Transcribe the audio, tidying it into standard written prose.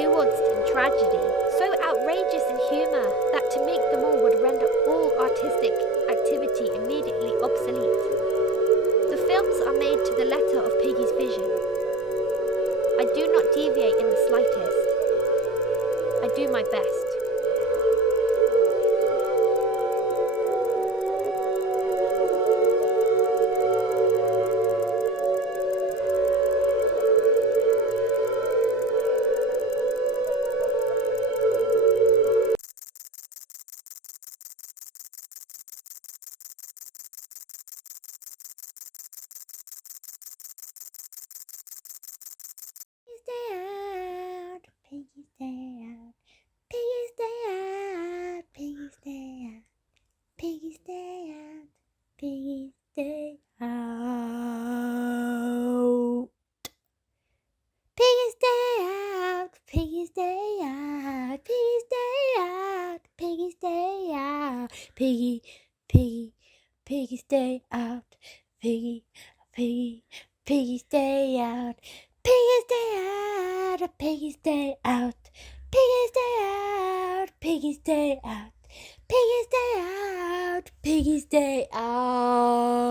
nuanced in tragedy, so outrageous in humour that to make them all would render all artistic activity immediately obsolete. The films are made to the letter of Piggy's vision. I do not deviate in the slightest. I do my best. Piggy stay out, Piggy stay out, Piggy stay out, Piggy stay out, Piggy stay out, Piggy stay out, Piggy stay out, Piggy stay out, Piggy stay out, Piggy, Piggy, Piggy stay out, Piggy, Piggy, Piggy stay out. Piggy stay out, Piggy stay out, Piggy stay out, Piggy stay out, Piggy stay out, Piggy stay out.